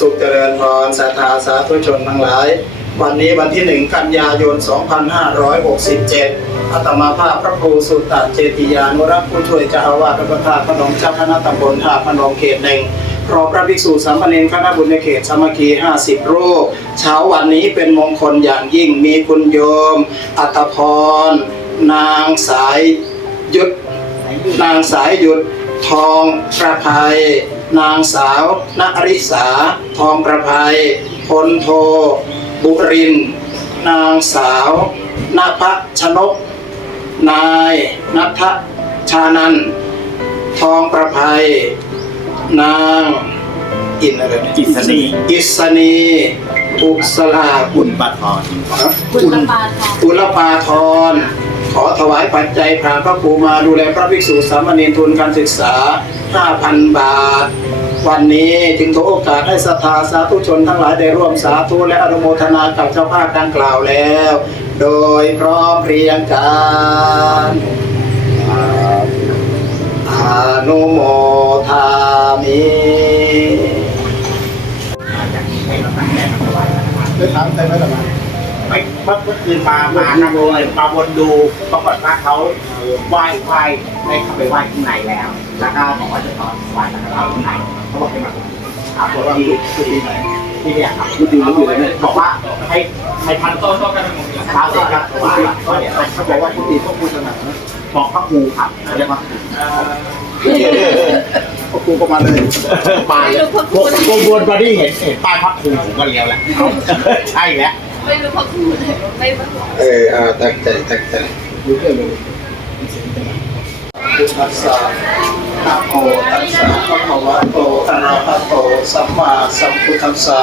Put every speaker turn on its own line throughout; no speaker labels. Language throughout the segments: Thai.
สุขเจริญพรศรัทธาสาธุชนทั้งหลาย วันนี้วันที่หนึ่งกันยายน 2567อาตมาภาพพระครูสุตตะเจติยานุรักษ์ผู้ช่วยเจ้าอาวาสพระธาตุพนมเจ้าคณะตำบลท่าพนมเขตหนึ่งพร้อมพระภิกษุสามเณรคณะบุญในเขตสามัคคี 50 รูป เช้าวันนี้เป็นมงคลอย่างยิ่งมีคุณโยม อัตพร นางสายยุทธนางสายหยุดทองประภัย นางสาวนริสา ทองประภัยพลโท บุรินทร์นางสาวนภชนก นายนัทชานันท์ทองประภัย นางอินอะไรเนี่ย
อิสนี
อิสนีอุสลา
บุญปะทอน
บุญประปาทอง
อุลปาทรขอ ถวายปัจจัยพระพระครูมาดูแลพระภิกษุสามเณรทุนการศึกษา 5,000 บาท วันนี้จึงถือโอกาสให้ศรัทธาสาธุชนทั้งหลายได้ร่วมสาธุและอนุโมทนากับเจ้าภาพดังกล่าวแล้ว โดยพร้อมเพรียงกันอนุโมทามิได้ถามใครไหมล่ะ
ไมื่อคืนมามานั่งเลยมาวนดูปรากฏว่าเขาไหว้ไหว้ได้เข้าไปไหว้ข้างในแล้ว แล้วก็บอกว่าจะนอไหว้แล้วก็เข้าข้างในเขาบอกให้มาถามคนที่ที่ไหนที่เนี่ยครับที่ดูอยู่เลยบอกว่าให้ให้ทันต้นต้นกันเช้าเสร็จครับถวายก็เดี๋ยวเขาบอกว่าที่ดีพวกคุณสนับบอกพระครูครับเรียกว่า
พระครูก็มาเลย
มาเลยพวกพวกวนมาที่เห็นเห็นป้ายพระครูผมก็เลี้ยวแหละใช่แล้ว
ไม่รู้พระครูไหนไม่รู้
เอออ่าตั้งใจตั้งใจรู้เรื่องเลยพุทธัสสะนะโมตัสสะภะคะวะโตอะระหะโตสัมมาสัมพุทธัสสะ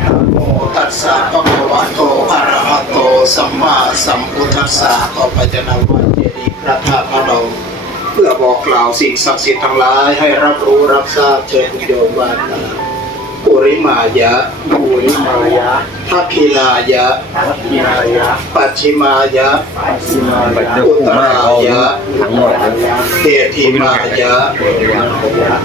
นะโมตัสสะภะคะวะโตอะระหะโตสัมมาสัมพุทธัสสะต่อไปจะนำวันเจดีย์พระธาตุพนมเพื่อบอกกล่าวสิ่งศักดิ์สิทธิ์ทั้งหลายให้รับรู้รับทราบเชิญโยมวานาปุริมายะปุริมายะ ทัพพิลายะ
มีอะไรนะ
ปัจฉิมายะ
สิมา
อุตรายะ
ทั้งหมดเลย
เตทิมายะ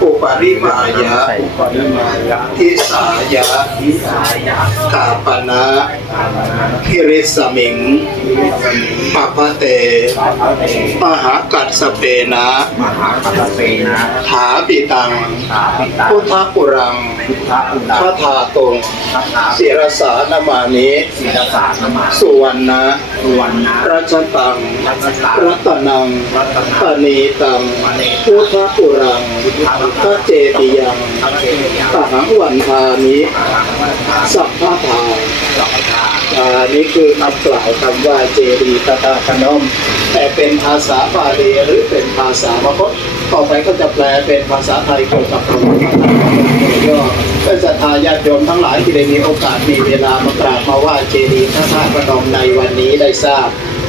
อุปริมายะ
ปริมายะ
ทิสายะ
ทิสายะ
กาปนะคิริสมิงปะพะเต
ปาพระเต
มหากัสสเปนะ
มหาคัสเปนะ
ถาปิตัง
สาพิตา
พุทธปุรัง
พุทธอุดา
พระธาตง
พระตา
ศิรสานามานิ
ศิรสารมา
สุวรรณะ
สุวรรณะ
รัชตัง
รัตตา
รัตนัง
รัต
ป
นา
ณีตังพุทธปุรังพระเจติยัง
พระเทยา
ตหังวันทานิ
พระวัฏา
สัพพะทา
สัพพทา
อ่านี่คือคำกล่าวคำว่าเจดีย์ตถาคนม แต่เป็นภาษาบาลีหรือเป็นภาษามคตต่อไปก็จะแปลเป็นภาษาไทยเกี่ยวกับพร ธาญาติโยมทั้งหลายที่ได้มีโอกาสมีเวลามากราบมาไหว้เจดีย์พระธาตุพนมในวันนี้ได้ทราบ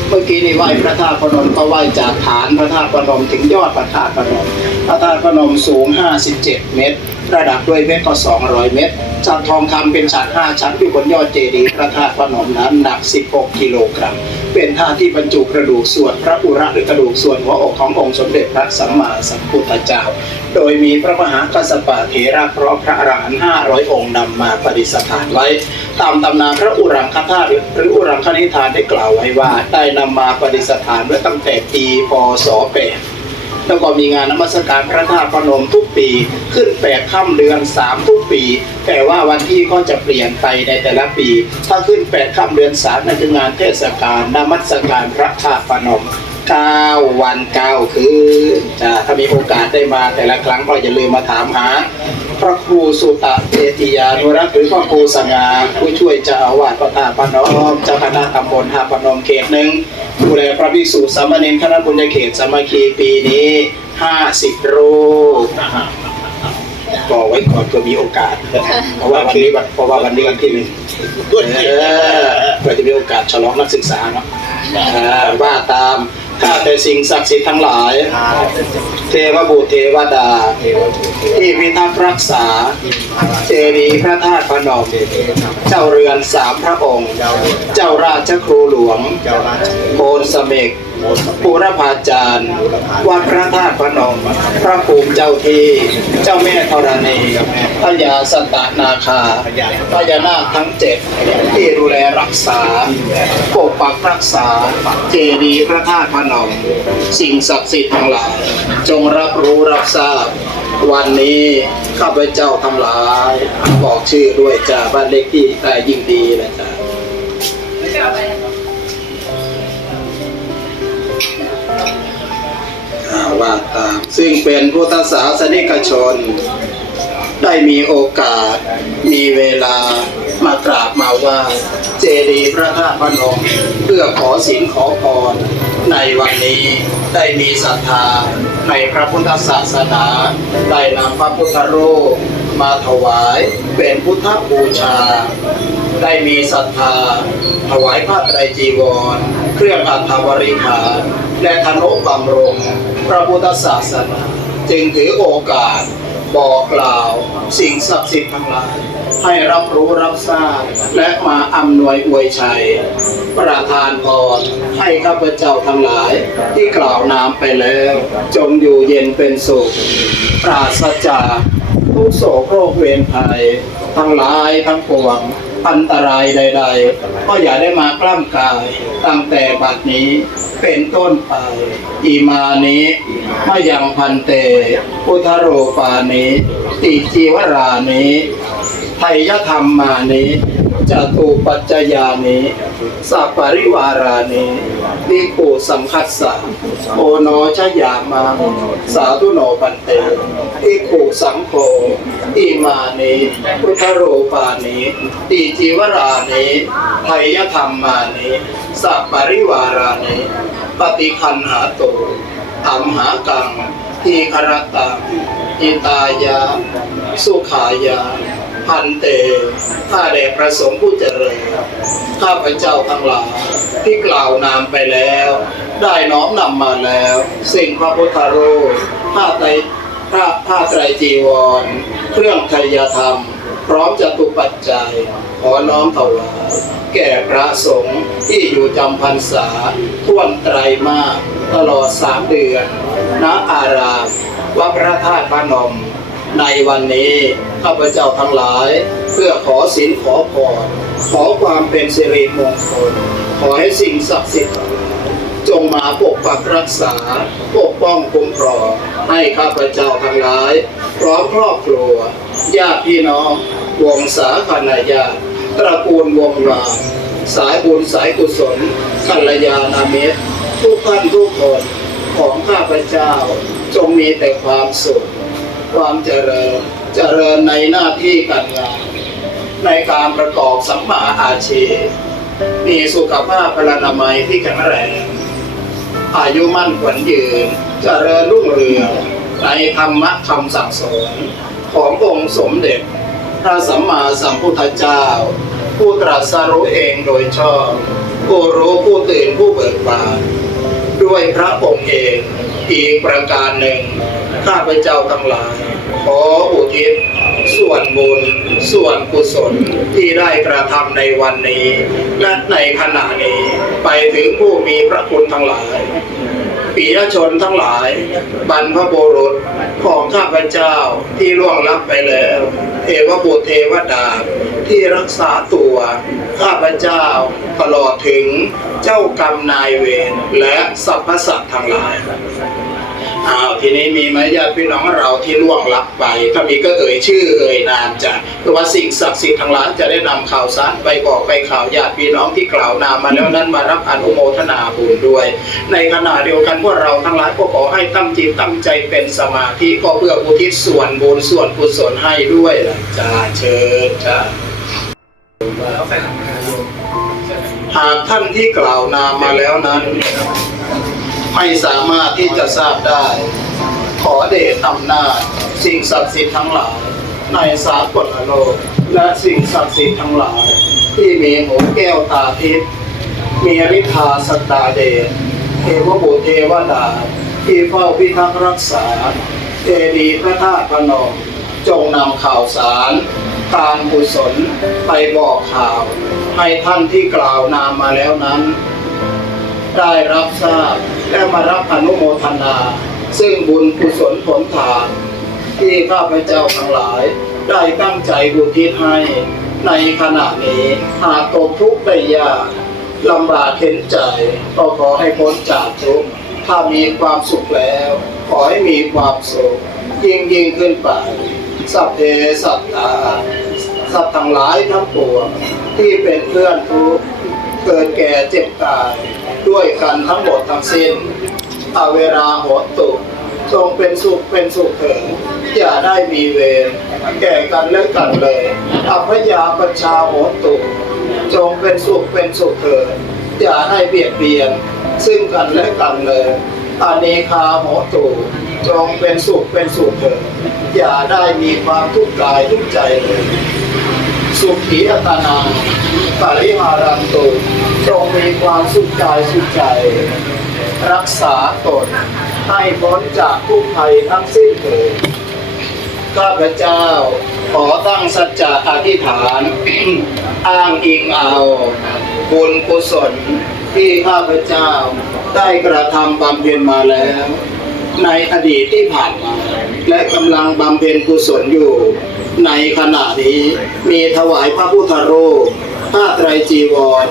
เมื่อกี้ในไหว้พระธาตุพนมก็ไหว้จากฐานพระธาตุพนมถึงยอดพระธาตุพนม พระธาตุพนมสูง 57 เมตร ระดับด้วยเพชรก็ 200 เมตรจากทองคำเป็นชั้น5ชั้นอยู่บนยอดเจดีย์พระธาตุพนมนั้นหนัก 16 กิโลกรัม เป็นธาที่บรรจุกระดูกส่วนพระอุระหรือกระดูกส่วนหัวอกขององค์สมเด็จพระสัมมาสัมพุทธเจ้า โดยมีพระมหากัสสปะเถระพร้อมพระอรหันต์500อยองค์นำมาประดิษฐานไว้ ตามตำนานพระอุรังคธาตุหรืออุรังคณิธานได้กล่าวไว้ว่า ได้นำมาประดิษฐานไว้ตั้งแต่ปีพศ8แล้วก็มีงานนมัสการพระธาตุพนมทุกปีขึ้นแปดค่ำเดือนสามทุ ปี แต่ว่าวันที่ก็จะเปลี่ยนไปในแต่ละปี ถ้าขึ้นแปดค่ำเดือนสามนั่นคืองานเทศกาลนมัสการพระธาตุพนมเก้าวันเก้าคืนจะถ้ามีโอกาสได้มาแต่ละครั้งก็อย่าลืมมาถามหา พระครูสุตะเตติยานุรักษ์หรือพระครูสง่าผู้ช่วยเจ้าอาวาสพระธาตุพนมเจ้าคณะตำบลท่าพนมเขตหนึ่งดูแลพระภิกษุสามเณรคณะบุญญาเขตสามัคคีปีนี้50รูป อกไว้ก่อนเพื่อมีโอกาส เพราะว่าวันนี้วันเพราะว่าวันนี้วันที่หนึ่งเออเพื่อจะมีโอกาสฉลองนักศึกษาเนาะเออว่าตาม ข้าแต่สิ่งศักดิ์สิทธิ์ทั้งหลาย เทวบุตรเทวดา ที่พิทักษ์รักษา เจดีย์พระธาตุพนมเจ้าเรือนสามพระองค์ เจ้าราชครูหลวงโพนสเมกปูรพาจารย์ วัดพระธาตุพนม พระภูมิเจ้าที่ เจ้าแม่ธรณี พญาสตนาคา
พญา
พญานาคทั้งเจ็ดที่ดูแลรักษาปกปักรักษาเจดีย์พระธาตุพนมสิ่งศักดิ์สิทธิ์ทั้งหลาย จงรับรู้รับทราบ วันนี้ข้าพเจ้าทั้งหลาย บอกชื่อด้วยจ้าบ้านเลขที่ได้ยิ่งดีนะจ๊ะอ่าว่าตามซึ่งเป็นพุทธศาสนิกชน ได้มีโอกาส มีเวลามากราบมาว่าเจดีย์พระธาตุพนมเพื่อขอสินขอพรในวันนี้ได้มีศรัทธาในพระพุทธศาสนา ได้นำพระพุทธรูปมาถวายเป็นพุทธบูชา ได้มีศรัทธา ถวายผ้าไตรจีวร เครื่องอัฐบริขารและธนุบำรุงพระพุทธศาสนา จึงถือโอกาส บอกกล่าวสิ่งศักดิ์สิทธิ์ทั้งหลาย ให้รับรู้รับทราบ และมาอำนวยอวยชัย ประทานพรให้ข้าพเจ้าทั้งหลาย ที่กล่าวนามไปแล้ว จงอยู่เย็นเป็นสุข ปราศจากทุกโศกโรคเวรภัย ทั้งหลายทั้งปวง อันตรายใด ๆ ก็อย่าได้มากล้ำกายตั้งแต่บัดนี้เป็นต้นไปอีมานี้มายังพันเต พุทธโรปานี้ติจีวรานี้ไทยธรรมมานี้ จตุปัจจยานี้สัพปริวารานี้ดิปูสัมคัสสะโอนชยามาสาธุโนปันเตอิขุสังโฆอิมานิพุทธโรปานิติจีวรานิไทยธรรมานิสัพปริวารานิปฏิคันหาโตอัมหากังทีคารตังอิตายา สุขายา พันเตข้าแด่ประสงค์ผู้เจริญข้าพระเจ้าทั้งหลายที่กล่าวนามไปแล้ว ได้น้อมนำมาแล้ว สิ่งพระพุทธรูปผ้าไตรพระผ้าไตรจีวร เครื่องไทยธรรม พร้อมจตุปัจจัย ขอน้อมถวายแก่พระสงฆ์ที่อยู่จำพรรษาท่วนไตรมาสตลอดสามเดือน ณอารามวัดพระธาตุพนม ในวันนี้ข้าพเจ้าทั้งหลาย เพื่อขอศีลขอพรขอความเป็นสิริมงคลขอให้สิ่งศักดิ์สิทธิ์จงมาปกปักรักษา ปกป้องคุ้มครองให้ข้าพเจ้าทั้งหลาย พร้อมครอบครัวญาติพี่น้อง วงศาคณาญาติตระกูลวงวานสายบุญสายกุศลกัลยาณมิตรทุกท่านทุกคนของข้าพเจ้าจงมีแต่ความสุข ความเจริญเจริญในหน้าที่การงานในการประกอบสัมมาอาชีพมีสุขภาพพลานามัยที่แข็งแรง อายุมั่นขวัญยืนเจริญรุ่งเรืองในธรรมะคำสั่งสอนขององค์สมเด็จ พระสัมมาสัมพุทธเจ้า ผู้ตรัสรู้เองโดยชอบผู้รู้ผู้ตื่นผู้เบิกบานด้วยพระองค์เองอีกประการหนึ่ง ข้าพเจ้าทั้งหลาย ขออุทิศส่วนบุญ ส่วนกุศลที่ได้กระทำในวันนี้ และในขณะนี้ไปถึงผู้มีพระคุณทั้งหลายปียชนทั้งหลาย บรรพบุรุษของข้าพเจ้าที่ล่วงลับไปแล้ว เทวบุตรเทวดา ที่รักษาตัวข้าพเจ้าตลอดถึงเจ้ากรรมนายเวรและสรรพสัตว์ทั้งหลาย อ้าวทีนี้มีไหมญาติพี่น้องเราที่ล่วงลับไป ถ้ามีก็เอ่ยชื่อเอ่ยนามจะเพื่อว่าสิ่งศักดิ์สิทธิ์ทั้งหลายจะได้นำข่าวสารไปบอกไปข่าวญาติพี่น้องที่กล่าวนามมาแล้วนั้นมารับอนุโมทนาบุญด้วย ในขณะเดียวกันพวกเราทั้งหลายก็ขอให้ตั้งจิตตั้งใจเป็นสมาธิก็เพื่ออุทิศส่วนบุญส่วนกุศลให้ด้วยล่ะจ้าเชิญจ้าหากท่านที่กล่าวนามมาแล้วนั้น ไม่สามารถที่จะทราบได้ ขอเดชอำนาจสิ่งศักดิ์สิทธิ์ทั้งหลาย ในสากลโลก และสิ่งศักดิ์สิทธิ์ทั้งหลาย ที่มีหูแก้วตาทิพย์มีฤทธาสตาเดชเทวบุตรเทวดาที่เฝ้าพิทักษ์รักษาเจดีย์พระธาตุพนมจงนำข่าวสารการกุศลไปบอกข่าว ให้ท่านที่กล่าวนามมาแล้วนั้น ได้รับทราบ และมารับอนุโมทนา ซึ่งบุญกุศลผลทาน ที่ข้าพเจ้าทั้งหลาย ได้ตั้งใจอุทิศให้ในขณะนี้หากตกทุกข์ได้ยากลำบากเข็นใจ ก็ขอให้พ้นจากทุกข์ถ้ามีความสุขแล้ว ขอให้มีความสุขยิ่งยิ่งขึ้นไป สัพเพสัตตาสัตว์ทั้งหลายทั้งปวงที่เป็นเพื่อนทุกเกิดแก่เจ็บตาย ด้วยกันทั้งหมดทั้งสิ้นอาเวลาโหตุจงเป็นสุขเป็นสุขเถิดอย่าได้มีเวรแก่กันและกันเลยอัพยาประชาโหตุจงเป็นสุขเป็นสุขเถิดอย่าให้เบียดเบียน ซึ่งกันและกันเลยอเนคาโหตุจงเป็นสุขเป็นสุขเถิดอย่าได้มีความทุกข์กายทุกข์ใจเลย สุขีอัตนาปริหารันตุ จงมีความสุขกายสุขใจ รักษาตนให้พ้นจากทุกภัยทั้งสิ้นเถิดข้าพเจ้าขอตั้งสัจจะอธิษฐาน อ้างอิงเอา บุญกุศลที่ข้าพเจ้าได้กระทำบำเพ็ญมาแล้ว ในอดีตที่ผ่านมา และกำลังบำเพ็ญกุศลอยู่ ในขณะนี้มีถวายพระพุทธรูป ผ้าไตรจีวร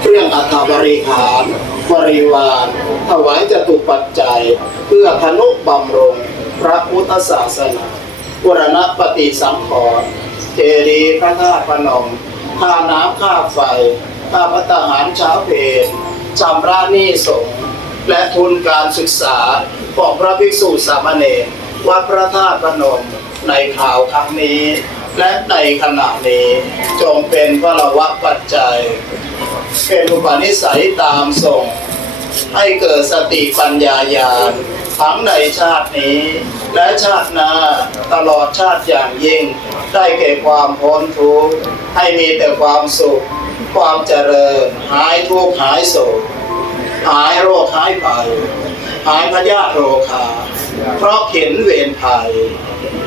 เครื่องอัฐบริขาร บริวาร ถวายจตุปัจจัย เพื่อธนุบำรุงพระพุทธศาสนาบุรณปฏิสังขรณ์เจดีย์พระธาตุพนมค่าน้ำค่าไฟค่าพัตหารเช้าเพลชำระหนี้สงฆ์และทุนการศึกษาของพระภิกษุสามเณรวัดพระธาตุพนมในข่าวครั้งนี้ และในขณะนี้จงเป็นพระวะปัจจัย เป็นอุปนิสัยตามส่ง ให้เกิดสติปัญญาญาณทั้งในชาตินี้ และชาติหน้าตลอดชาติอย่างยิ่ง ได้แก่ความพ้นทุกข์ให้มีแต่ความสุข ความเจริญ หายทุกข์หายโศกหายโรคหายภัย หายพยาธิโรคา เพราะเข็นเวรภัย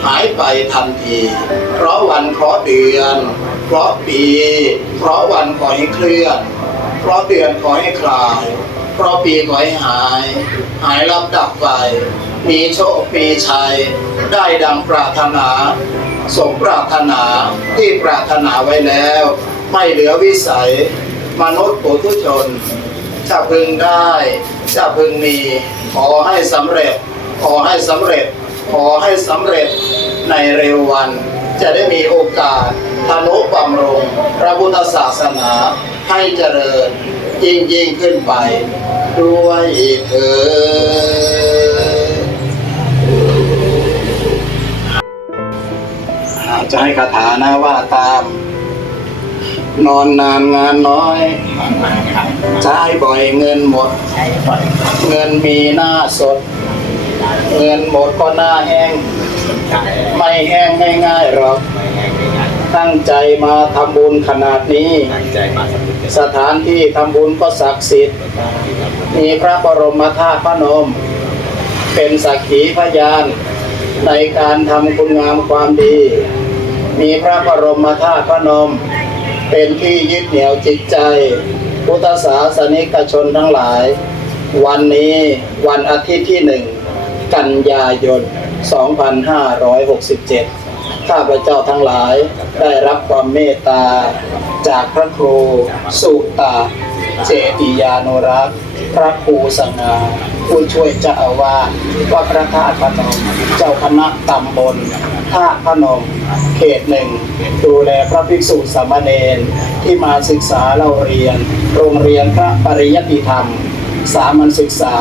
หายไปทันที เพราะวันเคราะเดือน เพราะปี เพราะวันขอให้เคลื่อน เพราะเดือนขอให้คลาย เพราะปีขอให้หาย หายรับดับไป มีโชคมีชัย ได้ดังปรารถนา สมปรารถนาที่ปรารถนาไว้แล้ว ไม่เหลือวิสัย มนุษย์ปุถุชนจะพึงได้จะพึงมี ขอให้สำเร็จ ขอให้สำเร็จ ขอให้สำเร็จในเร็ววัน จะได้มีโอกาสทนุบำรุงพระพุทธศาสนาให้เจริญยิ่งยิ่งขึ้นไป ด้วยเถิดจะให้คาถานะว่าตาม นอนนานงานน้อยใช้บ่อยเงินหมด เงินมีหน้าสด เงินหมดก็หน้าแห้ง ไม่แห้งง่ายๆหรอกตั้งใจมาทำบุญขนาดนี้
ส
ถานที่ทำบุญก็ศักดิ์สิทธิ์ มีพระบรมธาตุพระนม เป็นสักขีพยานในการทำคุณงามความดี มีพระบรมธาตุพระนม เป็นที่ยึดเหนี่ยวจิตใจ พุทธศาสนิกชนทั้งหลาย วันนี้วันอาทิตย์ที่หนึ่งกันยายน 2567 ข้าพเจ้าทั้งหลาย ได้รับความเมตตา จากพระครูสุตา เจติยานุรักษ์ พระครูสง่าผู้ช่วยเจ้าอาวาสวัดพระธาตุพนมเจ้าคณะตำบลธาพนม เขตหนึ่ง ดูแลพระภิกษุสามเณรที่มาศึกษาเราเรียน โรงเรียนพระปริยติธรรม สามัญศึกษา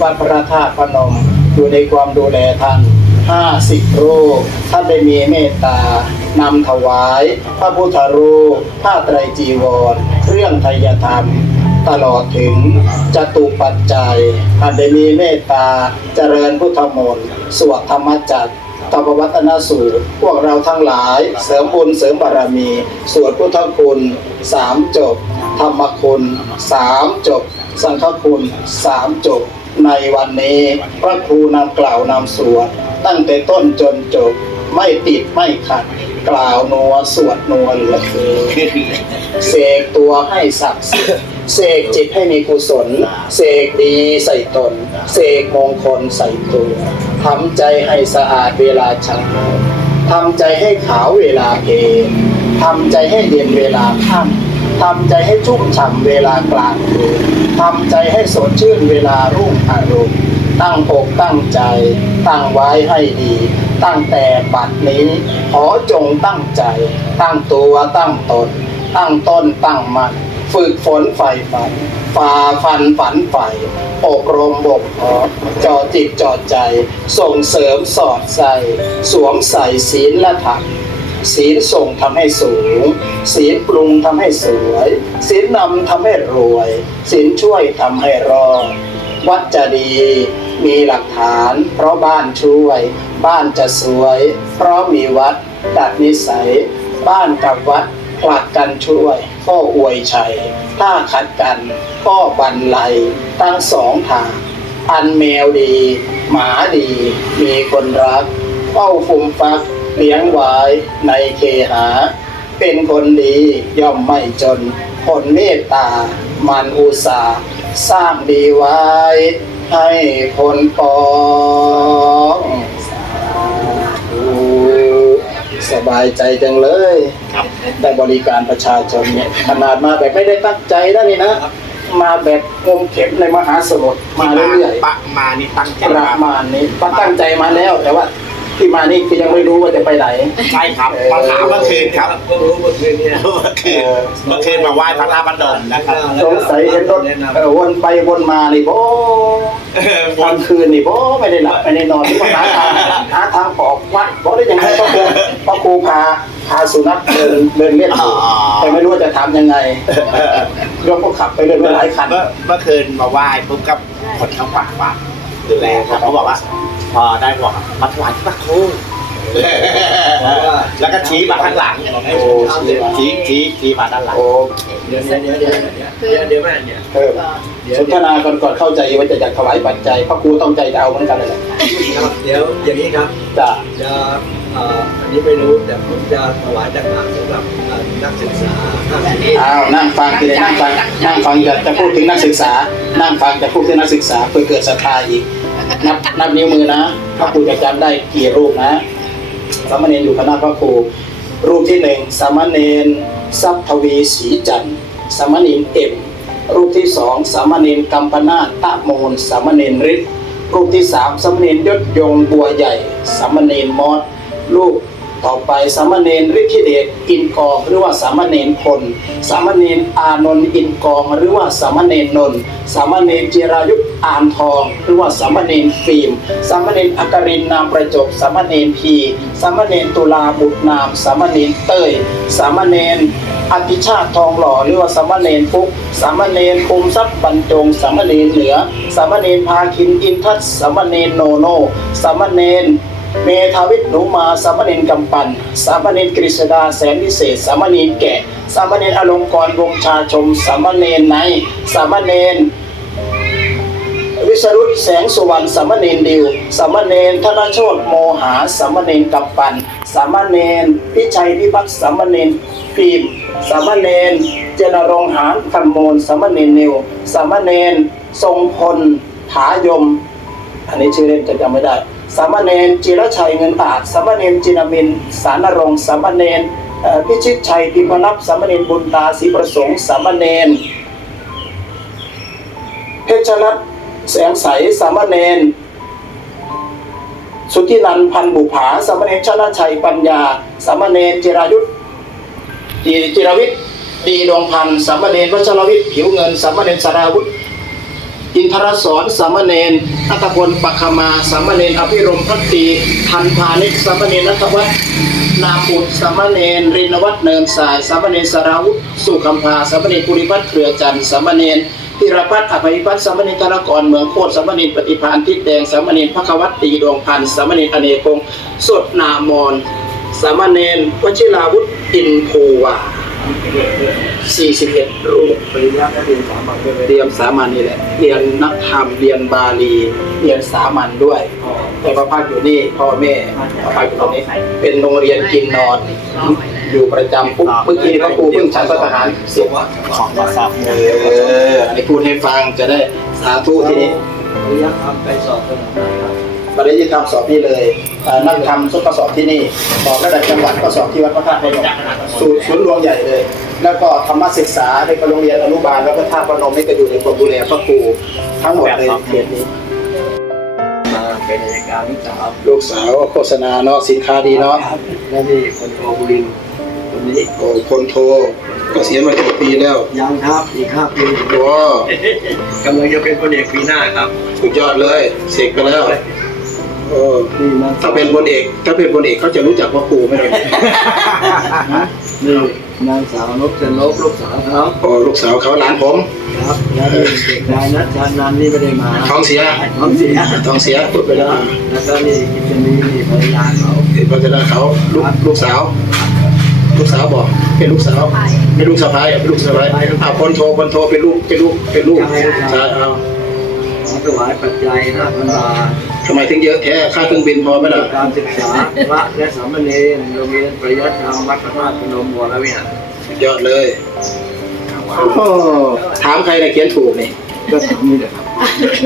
วัดพระธาตุพนม อยู่ในความดูแลท่าน ห้าสิบรูปท่านได้มีเมตตานำถวาย พระพุทธรูปผ้าไตรจีวร เครื่องไทยธรรม ตลอดถึงจตุปัจจัยท่านได้มีเมตตาเจริญพุทธมนต์สวดธรรมจักรตปวัตนสูตร พวกเราทั้งหลายเสริมบุญเสริมบารมี สวดพุทธคุณสามจบ ธรรมคุณสามจบ สังฆคุณสามจบ ในวันนี้พระครูนำกล่าวนำสวด ตั้งแต่ต้นจนจบไม่ติดไม่ขัด กล่าวนัวสวดนัวเหลือเกินเสกตัวให้ศักดิ์สิทธิ์เสกจิตให้มีกุศล เสกดีใส่ตน เสกมงคลใส่ตัวทำใจให้สะอาดเวลาเช้าทำใจให้ขาวเวลาเพลทำใจให้เย็นเวลาค่ำ ทำใจให้ชุ่มฉ่ำเวลากลางคืนทำใจให้สดชื่นเวลารุ่งอรุณตั้งอกตั้งใจ ตั้งไว้ให้ดี ตั้งแต่บัดนี้ ขอจงตั้งใจ ตั้งตัวตั้งตน ตั้งต้นตั้งมันฝึกฝนใฝ่ฝันฝ่าฟันฝันใฝ่อบรมบกหอจอจิตจอใจ ส่งเสริมสอดใส่ สวมใส่ศีลและธรรม ศีลส่งทำให้สูง ศีลปรุงทำให้สวย ศีลนำทำให้รวย ศีลช่วยทำให้รอดวัดจะดี มีหลักฐาน เพราะบ้านช่วย บ้านจะสวย เพราะมีวัด ดัดนิสัย บ้านกับวัดผลักกันช่วย ก็อวยชัย ถ้าขัดกัน ก็บันไลทั้งสองทาง อันแมวดี หมาดี มีคนรักเฝ้าฟุมฟัก เลี้ยงไว้ในเคหา เป็นคนดีย่อมไม่จน คนเมตตา มันอุตสาห์สร้างดีไว้ ให้คนปองสาธุสบายใจจังเลย
ครับ
ได้บริการประชาชนเนี่ยขนาดมาแบบไม่ได้ตั้งใจนะนี่นะมาแบบงมเข็มในมหาสมุทรมาเรื่อยๆ
ปะมานี่ตั้งใจ
ประ
มา
มาณนี้ก็ตั้งใจมาแล้วแต่ว่า ที่มานี่คือยังไม่รู้ว่าจะไปไหน
ใช่ครับมาถามเมื่อคืนครับ
เพิ่งรู้เมื่อคืนเนี่ย
เมื่อคืนเมื่อคืนมาไหว้พระธาตุบันดลนะครับ
สงสัยเห็นรถเออวนไปวนมานี่โบกลางคืนนี่โบไม่ได้หลับไม่ได้นอนที่ว่าหาทางหาทางออกวัดบอกได้ยังไงก็คือพ่อครูพาพาสุนัขเดินเดินเล่นอยู่แต่ไม่รู้ว่าจะทำยังไงเรื่องก็ขับไปเรื่อยๆหลายคัน
เมื่อเมื่อคืนมาไหว้ปุ๊บกับคนเข้าฝันว่า ดูแลครับเขาบอกว่าพอได้บอกมาถวายพระครูแล้วก็ชี้มาข้างหลัง
โอ้ชี้มา
ชี้ชี้ชี้มาด้านหลัง
โอ้
เดี๋ยวเดี๋ยวเดี๋ยวเดี๋ยวเดี๋ยวแม่เนี่ย
เออสนทนาก่อนก่อนเข้าใจว่าจะอยากถวายปัจจัยพระครูต้องใจจะเอาเหมือนกันเลยแหละ
ครับเดี๋ยวอย่างนี้ครับ
จ้ะ
จะเอันนี้ไม่รู้แต่ผมจะถวายต่างหากสำหรับนักศึกษา
อ้าวนั่งฟังทีเลยนั่งฟังนั่งฟังจะจะพูดถึงนักศึกษา นั่งฟังจะพูดถึงนักศึกษาเพื่อเกิดศรัทธาอีกนับนับนิ้วมือนะพระครูจะจำได้กี่รูปนะสามเณรอยู่คณะพระครู รูปที่หนึ่งสามเณรทรัพทวีศรีจันทร์สามเณรเอ็มรูปที่สองสามเณรกัมปนาตตะโมนสามเณรฤทธิ์รูปที่สามสามเณรยศยงบัวใหญ่สามเณรมอด รูปต่อไปสามเณรฤทธิเดชอินกองหรือว่าสามเณรพลสามเณรอานนท์อินกองหรือว่าสามเณรนนท์สามเณรจิรายุทธอานทอง หรือว่าสามเณรฟิล์มสามเณรอักรินนามประจบสามเณรพีสามเณรตุลาบุตรนามสามเณรเต้ยสามเณรอภิชาติทองหล่อหรือว่าสามเณรฟุกสามเณรภูมิทรัพย์บรรจงสามเณรเหนือสามเณรพาคินอินทัศสามเณรโนโนสามเณร เมธาวิทย์หนูมาสามเณรกำปัน สามเณรกฤษดาแสนวิเศษ สามเณรแกะสามเณรอลงกรณ์วงชาชม สามเณรไนสามเณรวิสรุตแสงสุวรรณสามเณรดิวสามเณรธนโชตโมหาสามเณรกำปัน สามเณรพิชัยพิพัฒน์สามเณรฟิมสามเณรเจนรงหานคันโมลสามเณรนิวสามเณรทรงพลผายม อันนี้ชื่อเล่นจะจำไม่ได้ สามเณรจิรชัยเงินอาจสามเณรจินามิน สารนรงสามเณรเอ่อพิชิตชัยพิมพนับสามเณรบุญตาศรีประสงค์สามเณรเพชรรัตแสงใสสามเณรสุทธินันพันบุภาสามเณรชนะชัยปัญญา สามเณรจิรายุทธจิจิรวิทย์ดีดวงพันธ์สามเณรวัชรวิทย์ผิวเงินสามเณรสาราวุธ อินทรสอนสามเณรอัตพลปัคมาสามเณรอภิรมพักตีทันพานิชสามเณรนัทวัฒนาปุตสามเณรรินวัฒเนินสายสามเณรสราวุธสุคำพาสามเณรปุริพัฒน์เครือจันทร์สามเณรพิรพัฒน์อภัยพัฒน์สามเณรธนกรเมืองโคตรสามเณรปฏิพานทิศแดงสามเณรพระควัตตีดวงพันธ์สามเณรอเนกงสดนามอนสามเณรวชิราวุธอินภูวา 41รูป
ปริญญาได้เรียนสามัญด้วยไหม
เรียนสามัญนี่แหละ เรียนนักธรรม เรียนบาลี เรียนสามัญด้วย แต่พระพักอยู่นี่พ่อแม่พระพักอยู่ตรงนี้ เป็นโรงเรียนกินนอน อยู่ประจำปุ๊บเมื่อกี้พระครูเพิ่งฉันพระทหารเสร็จ
ของมาสอบ
เอออันนี้พูดให้ฟังจะได้สาธุที่นี่
ปริญญาทำไปสอบสนามไหนครับ
ปริยัติธรรมสอบนี่เลยอ่านั่งทำซุปเปอร์สอบที่นี่สอบระดับจังหวัดก็สอบที่วัดพระธาตุพนมสูตรศูนย์รวมใหญ่เลย แล้วก็ธรรมศึกษาในโรงเรียนอนุบาลแล้วก็ท่าตุพนมนี่ก็อยู่ในกรมดูแลพระครูทั้งหมดในเขตนี้
มาเป็นรายการลูกสาว
ลูกสาวโฆษณาเนาะสินค้าดีเนาะ
และนี่คนโทบุรินทร์คนนี้
โอ้คนโทเก็เสียณมาเจ็ดปีแล้ว
ยังครับอีกห้าปี
โอ้
กำลังจะเป็นคนเอกปีหน้าครับ
สุดยอดเลยเสกไปแล้ว โอ้
นี่นะ
ถ้าเป็นพลเอก ถ้าเป็นพลเอกเขาจะรู้จักว่าครูไหมเนี่ย
นี่นางสาวนพจันลบลูกสาวเขา
โอ้ลูกสาวเขาหลานผม
ครับแล้วนี่เด็กนายนัทชานันนี่ไม่ได้มา
ท้องเสีย
ท้องเสีย
ท้องเสียพูดไปแล้ว
แล้วก็นี่กิจนีนี่ภรรยาเขา
เห็นพัฒนาเขาลูกลูกสาว ลูกสาวบอกเป็นลูกสาวเป็นลูกสะพ้ายอะเป็นลูกสะพ้ายอ่าคนโทคนโทเป็นลูกเป็นลูกเป็นลูกใช่เอา
ขอถวายปัจจัยห้าพันบาท
ทำไมถึงเยอะแท้ค่าเครื่องบินพอไหมล่ะ
การศึกษาพระและสามเณรโรงเรียนปริยัติธรรมวัดพระธาตุพนมวรวิหาร
สุดยอดเลยโอ้โหถามใครนะเขียนถูกนี่
ก็ทำนี่แหละครับ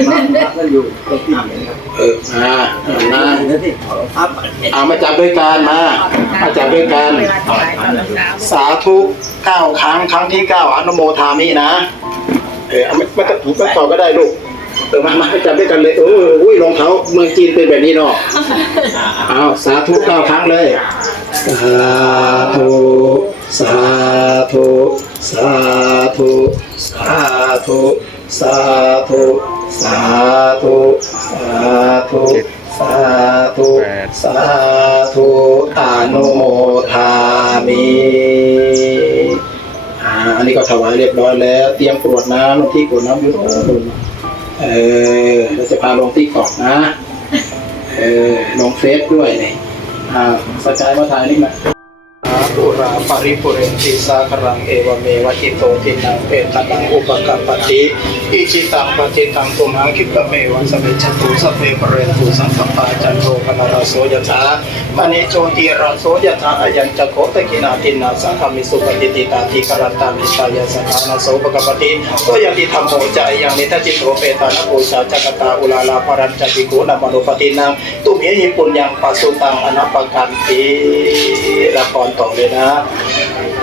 พระพระก็อยู่ก็ที่เหมือนครับ
เออมาเอามา
แล้วที่ขอครับ
เอามาจับด้วยกันมามาจับด้วยกันสาธุเก้าครั้งครั้งที่เก้าอนุโมทามินะเออเอาไม่ไม่ต้องถูกก็ต่อก็ได้ลูก เออมามาจับด้วยกันเลย เอออุ้ยรองเท้าเมืองจีนเป็นแบบนี้เนาะเอาสาธุเก้าครั้งเลยสาธุสาธุสาธุสาธุสาธุสาธุสาธุสาธุสาธุอนุโมทามิอ่าอันนี้ก็ถวายเรียบร้อยแล้ว เตรียมกรวดน้ำที่กรวดน้ำอยู่ตรงนู้น เออเราจะพาลงที่เกอกนะ เออ ลงเฟซด้วยนี่อ่าสกายมาถ่ายนิดหน่มา ราปริปุเรนติสาครังเอวเมวะจิโตทินังเปตตังอุปกัปติอิจิตังปฏิตังตุมังคิปะเมวะสเมจตุสพเพปเรนตุสังคปาจันโทปนารสโสยถามณีโชติรสโสยถาอายัญจโคตกินาตินาสังฆมิสุปฏิติตาทิกรัตตามิชายสถานาโสปกปติโตยติธรรมโมจายังนิทัจิตโตเปตานะปูชาจักตาอุลาลาปรัญจติโกนมโนปตินังตุเมหิปุญญังปัสสุตังอนัปปกันติละครต่อเลยนะ ha.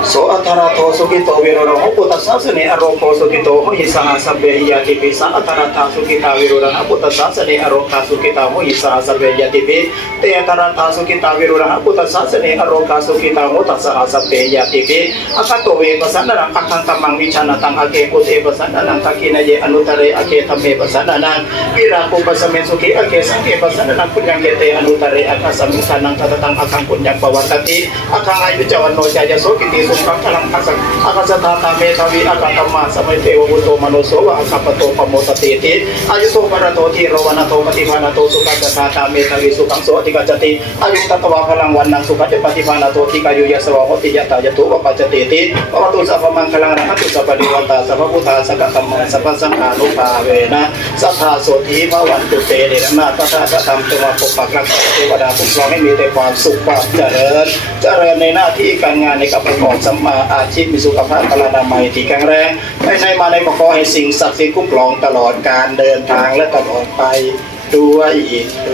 โสอัทราโทสุกิโตวิโรโรหปุตตสสสเนอโรโคสุกิโตโหหิสหสัพเพหิยติปิสัอัทราทาสุกิตาวิโรรหปุตตสสสเนอโรคาสุกิตาหิสหสัพเพหิยติปิเตอัทราทาสุกิตาวิโรรหปุตตสสสเนอโรคาสุกิตาโหตัสสหสัพเพหิยติปิอคัตโตเวปสันนังอัคคันตัมมังวิชานะตังอเกกุเตปสันนังทักขินเยอนุตเรอเกธรรมเมปสันนังวิราคุปสเมสุขิอเกสังเกปสันนังปุญญังเกเตอนุตเรอัคสสมิสานังทัตตังอัคังปุญญังปวัตติอัคังอายุจวันโนจายโสกิติสุขังพลังคัสอาคัสสะทาตาเมทวีอาคัตมาสมัยเทวบุตโตมโนโสวะอาคัปโตปโมตติติอายุโตปรโตทีโรวนาโตปฏิภาณโตสุขัจตาตาเมทวีสุขังโสติกัจติอายุตตวาพลังวันนังสุขัจปฏิภาณโตทิกายุยสวะโหติยตายตุวปัจจติติปวัตุสัพพมังคลังนะตุสัพพดิวัตตาสัพพุทธาสกกัมมังสัพพสังฆานุภาเวนะสัทธาโสธีภวันตุเตเดนะนาตถาคธรรมจงมาปกปักรักษาเทวดาคุ้มครองให้มีแต่ความสุขความเจริญ เจริญในหน้าที่การงานในกับประกอบสัมมาอาชีพมีสุขภาพพลานามัยที่แข็งแรงไม่ใช่มาในประกอบให้สิ่งศักดิ์สิทธิ์คุ้มครองตลอดการเดินทางและตลอดไปด้วยอีกเอ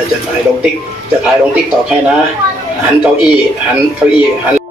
อจะถ่ายลงติ๊กจะถ่ายลงติ๊กต่อให้นะ หันเก้าอี้หันเก้าอี้หัน